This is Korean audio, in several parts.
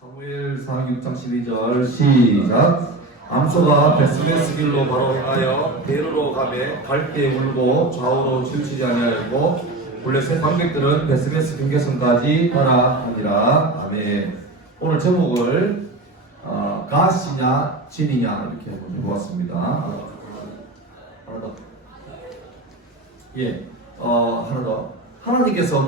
사무엘 상하 6장 12절 시작. 암소가 베스베스 길로 바로 행하여 베르로 가매 밝게 울고 좌우로 치우치지 아니하였고 본래 새 방백들은 베스베스 경계선까지 따라하니라. 아멘. 오늘 제목을 가시냐 진이냐 이렇게 보았습니다. 하나 더. 하나 더. 하나님께서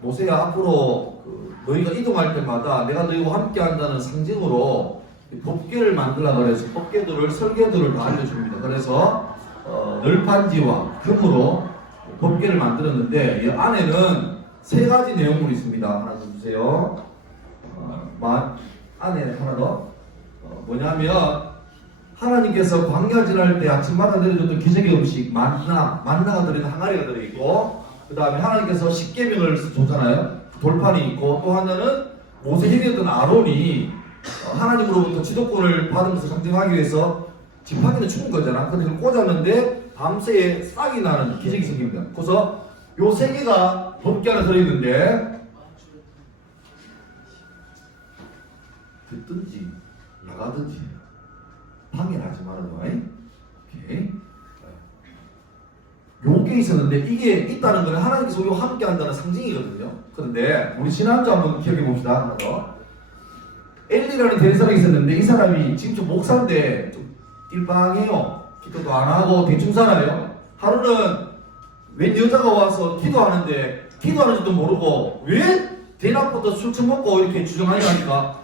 모세야 앞으로 너희가 이동할 때마다 내가 너희와 함께 한다는 상징으로 법궤를 만들라 그래서 법궤들을 설계도를 다 알려줍니다. 그래서 널판지와 금으로 법궤를 만들었는데 이 안에는 세 가지 내용물이 있습니다. 하나 더 주세요. 안에 하나 더 뭐냐면 하나님께서 광야 지날 때 아침마다 내려줬던 기적의 음식 만나가 들어있는 항아리가 들어있고, 그 다음에 하나님께서 십계명을 줬잖아요. 돌판이 있고, 또 하나는 모세 형이었던 아론이 하나님으로부터 지도권을 받은 것을 상징하기 위해서 지팡이는 죽은 거잖아. 근데 그걸 꽂았는데 밤새에 싹이 나는 기적이 생깁니다. 그래서 요 세 개가 법궤 안에 들어있는데 듣든지 나가든지 방해하지 말아도. 오케이. 요게 있었는데 이게 있다는 거는 하나님께서 우리와 함께 한다는 상징이거든요. 그런데 우리 지난주 한번 기억해 봅시다. 하나 더. 엘리라는 대사가 있었는데 이 사람이 지금 좀 목사인데 좀 띨빵해요. 기도도 안 하고 대충 살아요. 하루는 웬 여자가 와서 기도하는데 기도하는지도 모르고 왜 대낮부터 술 처먹고 이렇게 주정하니까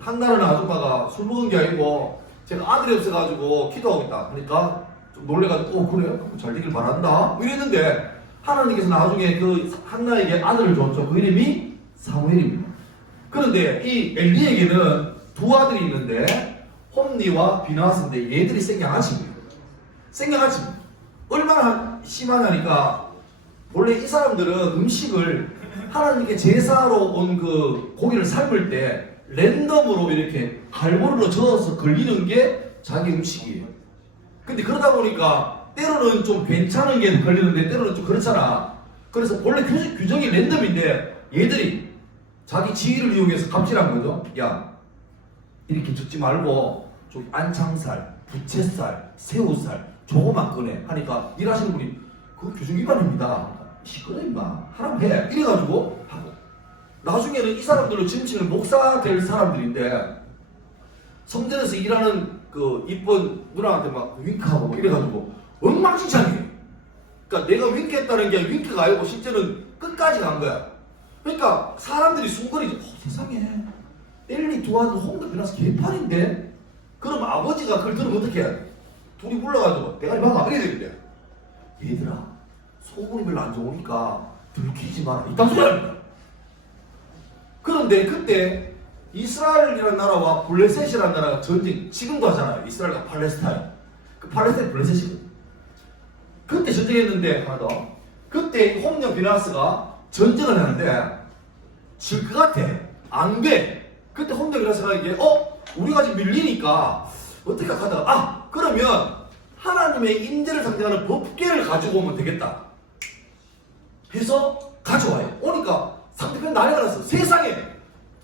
한나라는 아줌마가 술 먹은 게 아니고 제가 아들이 없어가지고 기도하고 있다 그러니까 좀 놀래가지고 그래? 잘 되길 바란다 이랬는데 하나님께서 나중에 그 한나에게 아들을 줬죠. 그 이름이 사무엘입니다. 그런데 이 엘리에게는 두 아들이 있는데 홈니와 비나스인데 얘들이 생양아치입니다. 생양아치입니다. 얼마나 심하냐니까 원래 이 사람들은 음식을 하나님께 제사로 온 그 고기를 삶을 때 랜덤으로 이렇게 갈고리로 저어서 걸리는 게 자기 음식이에요. 근데 그러다 보니까 때로는 좀 괜찮은 게 걸리는데 때로는 좀 그렇잖아. 그래서 원래 규정이 랜덤인데 얘들이 자기 지위를 이용해서 갑질한 거죠. 야, 이렇게 적지 말고 좀 안창살, 부채살, 새우살 저거만 꺼내 하니까 일하시는 분이 그거 규정 위반입니다. 시끄러 임마 하라고 해 이래가지고 하고, 나중에는 이 사람들로 지금치는 목사 될 사람들인데 성전에서 일하는 그 이쁜 누나한테 막 윙크하고 이래가지고 엉망진창이에요. 그러니까 내가 윙크했다는 게 윙크가 아니고 실제는 끝까지 간 거야. 그러니까 사람들이 순간이죠. 세상에 엘리 두 아들 홍도 비나서 개판인데? 그럼 아버지가 그걸 들으면 어떻게 해? 둘이 불러가지고 대가리 막아 이래야 되는데 얘들아 소문이 별로 안 좋으니까 들키지 마라 이딴 소리 합니다. 그런데 그때 이스라엘이라는 나라와 블레셋이라는 나라가 전쟁 지금도 하잖아요. 이스라엘과 팔레스타인. 그 팔레스타인 블레셋이거든요. 그때 전쟁했는데 하나 더. 그때 홈녀 비나스가 전쟁을 하는데 질 것 같아. 안 돼. 그때 홈녀 비나스가 이게 우리가 지금 밀리니까 어떻게 하다가 그러면 하나님의 임재를 상징하는 법궤를 가지고 오면 되겠다 해서 가져와요. 오니까 상대편 난리가 났어. 세상에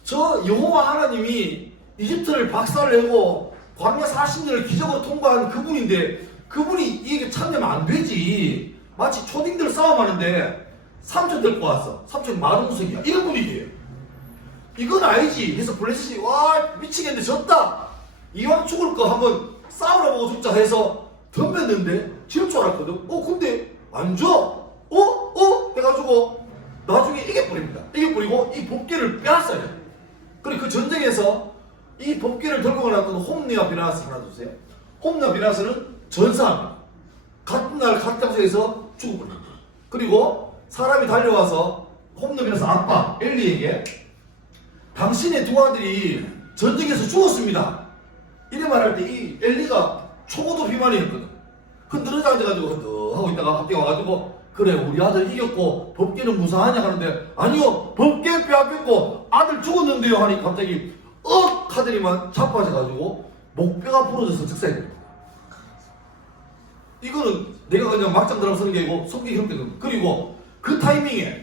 저 여호와 하나님이 이집트를 박살내고 광야 40년을 기적으로 통과한 그분인데 그분이 이게 참여하면 안 되지. 마치 초딩들 싸움하는데 삼촌 데리고 왔어. 삼촌 마동석이야. 이런 분위기예요. 이건 아니지 해서 블레셋이 와 미치겠네 졌다. 이왕 죽을 거 한번 싸우러 보고 죽자 해서 덤볐는데 질 줄 알았거든. 근데 안 져. 해가지고 나중에 이겨버립니다. 이겨버리고 이 법궤를 빼앗아요. 그리고 그 전쟁에서 이 법궤를 들고 나왔던 홈니와 비나스 하나 주세요. 홈니와 비나스는 전사합니다. 같은 날 같은 장소에서 죽어버립니다. 그리고 사람이 달려와서 홈니와 비나스 아빠 엘리에게 당신의 두 아들이 전쟁에서 죽었습니다. 이래 말할 때 이 엘리가 초고도 비만이었거든. 흔들어져 앉아가지고 하고 있다가 갑자기 와가지고 그래 우리 아들 이겼고 법궤는 무사하냐 하는데 아니요 법궤 빼앗겼고 아들 죽었는데요 하니 갑자기 하더니만 자빠져가지고 목뼈가 부러져서 즉사했거든. 이거는 내가 그냥 막장 드라마 쓰는 게 아니고 성경이 기록된 거. 그리고 그 타이밍에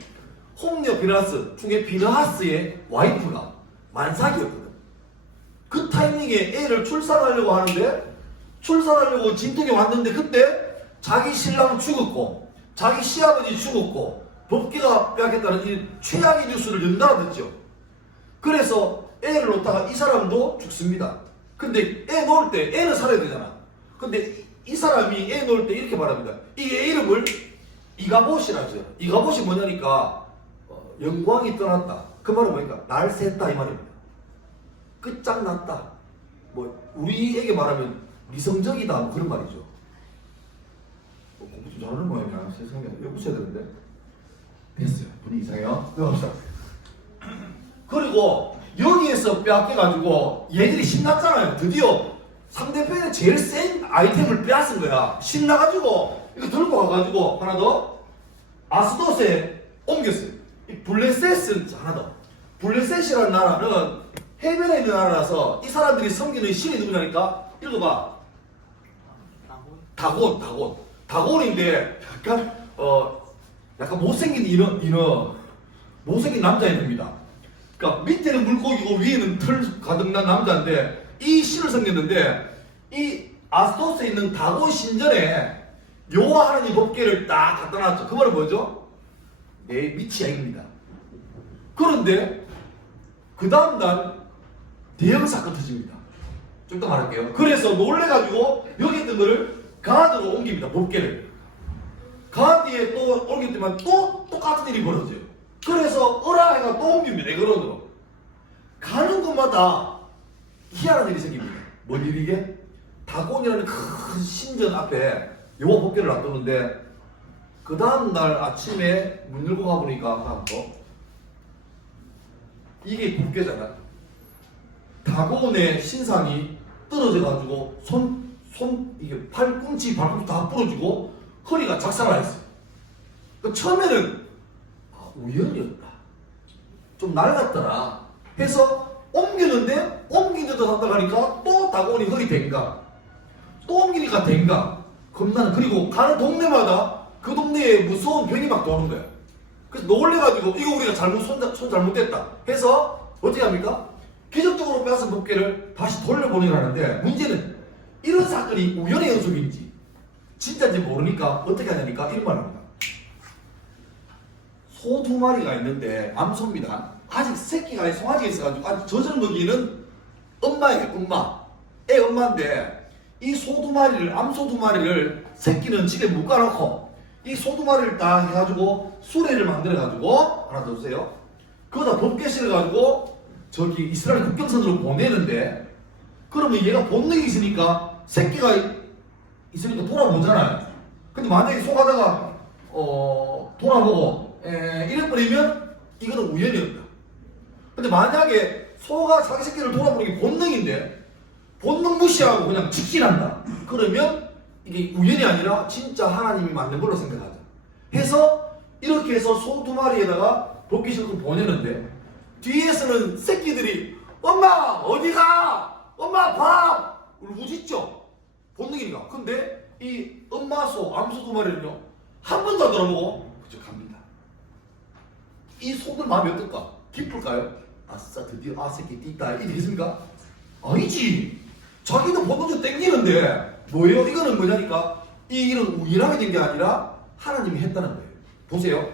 홈녀 비나스 중에 비나하스의 와이프가 만삭이었거든. 그 타이밍에 애를 출산하려고 하는데 출산하려고 진통이 왔는데 그때 자기 신랑 죽었고 자기 시아버지 죽었고 법계가 빼앗겼다는 이 최악의 뉴스를 연달아 듣죠. 그래서 애를 놓다가 이 사람도 죽습니다. 근데 애 놓을 때 애는 살아야 되잖아. 근데 이 사람이 애 놓을 때 이렇게 말합니다. 이 애 이름을 이가봇이라죠. 이가봇이 뭐냐니까 영광이 떠났다. 그 말은 뭐니까 날샜다 이 말입니다. 끝장났다. 뭐 우리에게 말하면 미성적이다 뭐 그런 말이죠. 공부 좀 잘하는 모양이야. 세상에 이거 붙여야 되는데 됐어요. 분위기 이상해요. 넘어갑시다. 그리고 여기에서 빼앗겨가지고 얘들이 신났잖아요. 드디어 상대편의 제일 센 아이템을 빼앗은 거야. 신나가지고 이거 들고 가가지고 하나 더 아스도스에 옮겼어요. 이 블레셋은 하나 더. 블레셋이라는 나라는 해변에 있는 나라라서 이 사람들이 섬기는 신이 누구냐니까 읽어봐. 다곤인데 약간 못생긴 이런 못생긴 남자애입니다. 그러니까 밑에는 물고기고 위에는 털 가득 난 남자인데 이 신을 섬겼는데 이 아스토스에 있는 다곤 신전에 여호와 하나님 법궤를 딱 갖다 놨죠. 그 말은 뭐죠? 내 미치야입니다. 그런데 그 다음날 대형 사건 터집니다. 좀 이따 말할게요. 그래서 놀래가지고 여기 있던 거를 가드로 옮깁니다. 법궤를. 가드에 또 옮겼지만 또 똑같은 일이 벌어져요. 그래서 어라해가 또 옮깁니다. 에그론으로. 가는 곳마다 희한한 일이 생깁니다. 뭔 일이게? 다곤이라는 큰 신전 앞에 여호와 법궤를 놔두는데 그 다음날 아침에 문 열고 가보니까 이게 법궤잖아. 다곤의 신상이 떨어져가지고 이게 팔꿈치 다 부러지고 허리가 작살나있어요. 그러니까 처음에는 우연이었다. 좀 낡았더라. 해서 옮겼는데 옮긴 데도 갔다 가니까 또 다곤이 허리 댕가. 또 옮기니까 댕가. 겁나는. 그리고 가는 동네마다 그 동네에 무서운 병이 막 도는 거야. 그래서 놀래가지고 이거 우리가 손 잘못됐다 해서 어떻게 합니까? 기적적으로 빼앗은 법궤를 다시 돌려보내려 하는데 문제는 이런 사건이 우연의 연속인지 진짜인지 모르니까 어떻게 하냐니까 이런 말 합니다. 소 2마리가 있는데 암소입니다. 아직 새끼가 송아지가 있어가지고 아직 젖을 먹이는 엄마에게 애 엄마인데 이 소 2마리를 암소 2마리를 새끼는 집에 묶어놓고 이 소 2마리를 딱 해가지고 수레를 만들어가지고 하나 더 주세요. 그거다 법궤 실어가지고 저기 이스라엘 국경선으로 보내는데 그러면 얘가 본능이 있으니까 새끼가 있으니까 돌아보잖아요. 근데 만약에 소가다가 돌아보고 이래버리면 이거는 우연이었다. 근데 만약에 소가 자기 새끼를 돌아보는 게 본능인데 본능 무시하고 그냥 직진한다. 그러면 이게 우연이 아니라 진짜 하나님이 만든 걸로 생각하자. 해서 이렇게 해서 소 2마리에다가 법궤 실고 보내는데 뒤에서는 새끼들이 엄마 어디가? 엄마 밥! 울부짖죠. 본능이니까. 근데 이 엄마 소, 암소 2마리는요 한 번도 안 돌아보고 그저 갑니다. 이 소들 마음이 어떨까? 기쁠까요? 아싸 드디어 새끼 띠다 이렇게 되겠습니까? 아니지. 자기도 본능적으로 땡기는데 뭐예요? 이거는 뭐냐니까 이 일은 우연하게 된 게 아니라 하나님이 했다는 거예요. 보세요.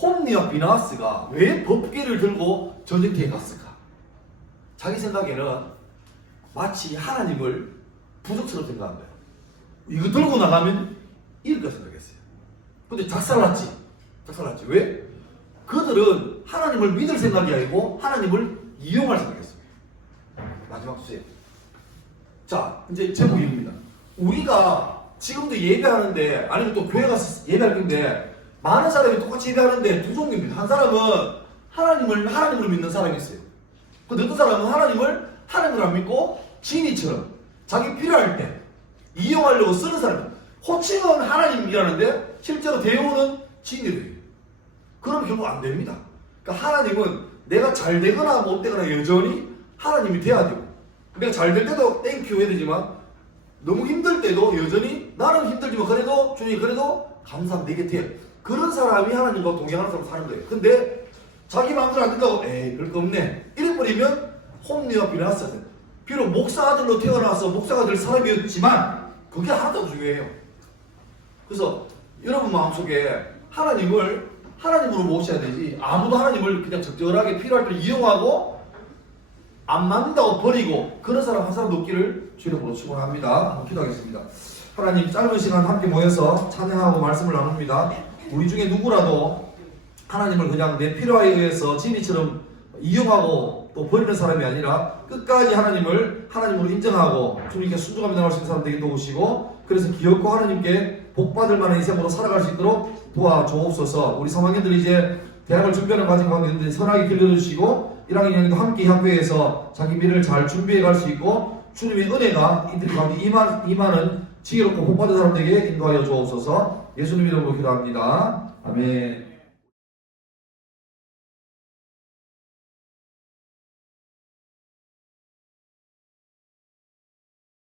홈리와 비나하스가 왜 법궤를 들고 전쟁터에 갔을까? 자기 생각에는 마치 하나님을 부족스럽게 생각한 거예요. 이거 들고 나가면 이길 거 생각했어요. 근데 작살났지. 왜? 그들은 하나님을 믿을 생각이 아니고 하나님을 이용할 생각했습니다. 마지막 주제요. 자, 이제 제목입니다. 우리가 지금도 예배하는데 아니면 또 교회 가서 예배할 건데 많은 사람이 똑같이 예배하는데 두 종류입니다. 한 사람은 하나님을 믿는 사람이 있어요. 근데 어떤 사람은 하나님을 안 믿고 진이처럼 자기 필요할 때 이용하려고 쓰는 사람. 호칭은 하나님이라는데 실제로 대용어는 진이래요. 그럼 결국 안 됩니다. 그러니까 하나님은 내가 잘 되거나 못 되거나 여전히 하나님이 돼야 돼요. 내가 잘 될 때도 땡큐 해야 되지만 너무 힘들 때도 여전히 나는 힘들지만 주님 그래도 감사합니다. 이게 돼요. 그런 사람이 하나님과 동행하는 사람 사는 거예요. 근데 자기 마음대로 안 된다고 에이 그럴 거 없네 이래버리면 홈리가 비어났어요. 비록 목사 아들로 태어나서 목사가 될 사람이었지만 그게 하나도 중요해요. 그래서 여러분 마음속에 하나님으로 모셔야 되지 아무도 하나님을 그냥 적절하게 필요할 때 이용하고 안 맞는다고 버리고 그런 사람 한 사람도 없기를 주님으로 축원합니다. 한번 기도하겠습니다. 하나님 짧은 시간 함께 모여서 찬양하고 말씀을 나눕니다. 우리 중에 누구라도 하나님을 그냥 내 필요에 의해서 진리처럼 이용하고 또 버리는 사람이 아니라 끝까지 하나님을 하나님으로 인정하고 주님께 순종하며 나갈 수 있는 사람 되게 도우시고 그래서 기업고 하나님께 복받을 만한 인생으로 살아갈 수 있도록 도와주옵소서. 우리 3학년들이 이제 대학을 준비하는 과정 가운데 있는데 선하게 길러주시고 1학년 2학년도 함께 학교에서 자기 미래를 잘 준비해 갈 수 있고 주님의 은혜가 이들 가운데 임하는 지혜롭고 복받은 사람들에게 인도하여 주옵소서. 예수님 이름으로 기도합니다. 아멘.